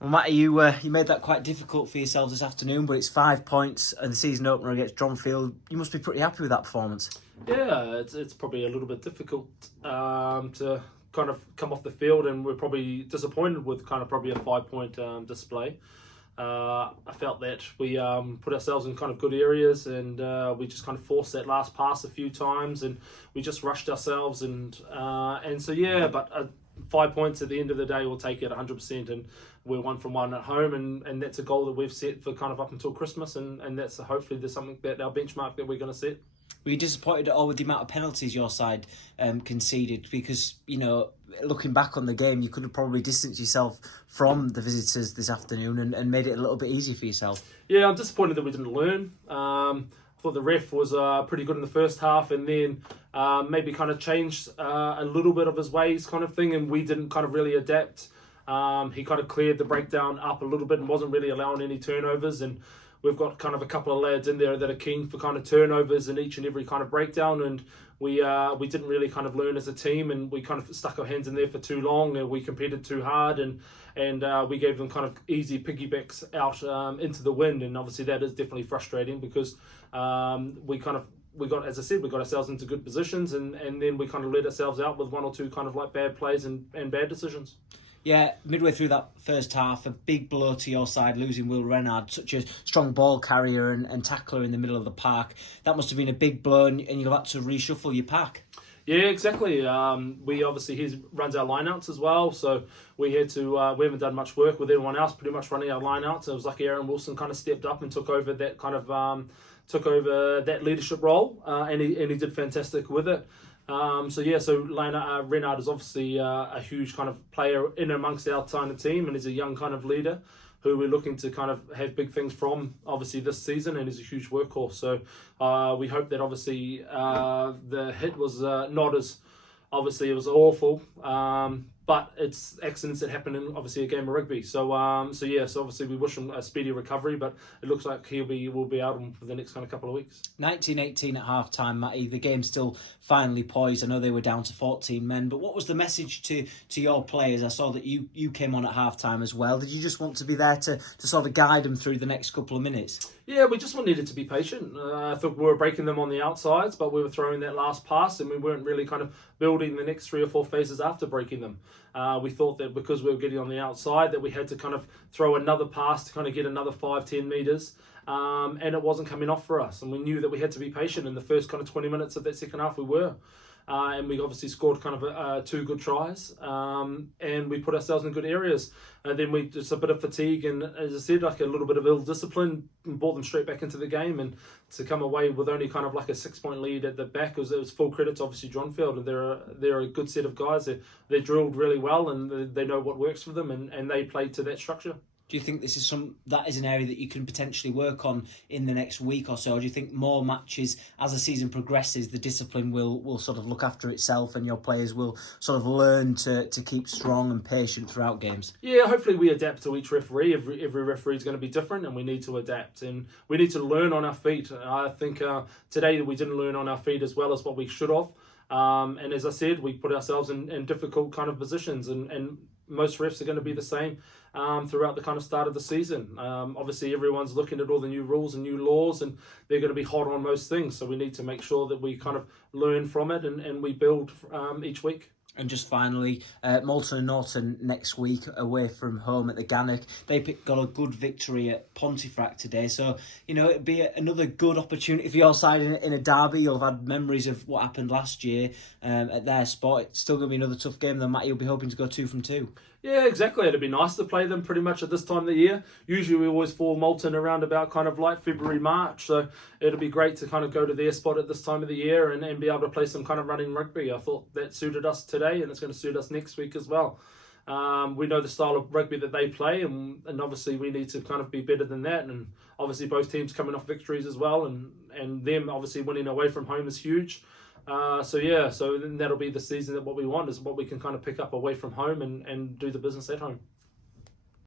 Well, Matty, you made that quite difficult for yourselves this afternoon, but it's 5 points and the season opener against Dronfield. You must be pretty happy with that performance. Yeah, it's probably a little bit difficult to kind of come off the field, and we're probably disappointed with kind of probably a 5 point display. I felt that we put ourselves in kind of good areas, and we just kind of forced that last pass a few times, and we just rushed ourselves, and so yeah. But 5 points at the end of the day, we'll take it 100%, and we're 1 from 1 at home, and that's a goal that we've set for kind of up until Christmas, and that's hopefully there's something that our benchmark that we're going to set. Were you disappointed at all with the amount of penalties your side conceded? Because, looking back on the game, you could have probably distanced yourself from the visitors this afternoon and made it a little bit easier for yourself. Yeah, I'm disappointed that we didn't learn. I thought the ref was pretty good in the first half, and then maybe kind of changed a little bit of his ways kind of thing, and we didn't kind of really adapt. He kind of cleared the breakdown up a little bit and wasn't really allowing any turnovers, and we've got kind of a couple of lads in there that are keen for kind of turnovers in each and every kind of breakdown, and we didn't really kind of learn as a team, and we kind of stuck our hands in there for too long, and we competed too hard, and we gave them kind of easy piggybacks out into the wind, and obviously that is definitely frustrating because we got, as I said, we got ourselves into good positions, and then we kind of let ourselves out with 1 or 2 kind of like bad plays and bad decisions. Yeah, midway through that first half, a big blow to your side, losing Will Renard, such a strong ball carrier and tackler in the middle of the park. That must have been a big blow, and you've had to reshuffle your pack. Yeah, exactly. We obviously, he runs our lineouts as well, so we had to. We haven't done much work with everyone else, pretty much running our lineouts. It was like Aaron Wilson kind of stepped up and took over that kind of that leadership role, and he did fantastic with it. So Renard is obviously a huge kind of player in amongst our kind of team, and he's a young kind of leader who we're looking to kind of have big things from obviously this season, and he's a huge workhorse. So we hope that obviously the hit was not as, obviously it was awful, but it's accidents that happen in obviously a game of rugby. So obviously we wish him a speedy recovery, but it looks like we'll be out for the next kind of couple of weeks. 19-18 at half time, Matty. The game's still finally poised. I know they were down to 14 men, but what was the message to your players? I saw that you came on at half time as well. Did you just want to be there to sort of guide them through the next couple of minutes? Yeah, we just needed to be patient. I thought we were breaking them on the outsides, but we were throwing that last pass, and we weren't really kind of building the next 3 or 4 phases after breaking them. We thought that because we were getting on the outside that we had to kind of throw another pass to kind of get another 5-10 metres, and it wasn't coming off for us. And we knew that we had to be patient. In the first kind of 20 minutes of that second half, we were. And we obviously scored kind of 2 good tries, and we put ourselves in good areas. And then just a bit of fatigue, and as I said, like a little bit of ill discipline, and brought them straight back into the game. And to come away with only kind of like a 6-point lead at the back, it was full credit to obviously Dronfield. And they're a good set of guys. They're drilled really well, and they know what works for them, and they play to that structure. Do you think that is an area that you can potentially work on in the next week or so? Or do you think more matches as the season progresses, the discipline will sort of look after itself, and your players will sort of learn to keep strong and patient throughout games? Yeah, hopefully we adapt to each referee. Every referee is going to be different, and we need to adapt, and we need to learn on our feet. I think today we didn't learn on our feet as well as what we should have. And as I said, we put ourselves in difficult kind of positions, and most refs are going to be the same throughout the kind of start of the season. Obviously, everyone's looking at all the new rules and new laws, and they're going to be hot on most things. So we need to make sure that we kind of learn from it, and we build each week. And just finally, Moulton and Norton next week away from home at the Gannock. They got a good victory at Pontefract today. So, it'd be another good opportunity for your side in a derby. You'll have had memories of what happened last year at their spot. It's still going to be another tough game, though, Matt. You'll be hoping to go 2 from 2. Yeah, exactly. It'd be nice to play them pretty much at this time of the year. Usually we always fall Moulton around about kind of like February, March. So it'll be great to kind of go to their spot at this time of the year and be able to play some kind of running rugby. I thought that suited us today, and it's going to suit us next week as well. We know the style of rugby that they play, and obviously we need to kind of be better than that. And obviously both teams coming off victories as well, and them obviously winning away from home is huge. So then that'll be the season that what we want is what we can kind of pick up away from home and do the business at home.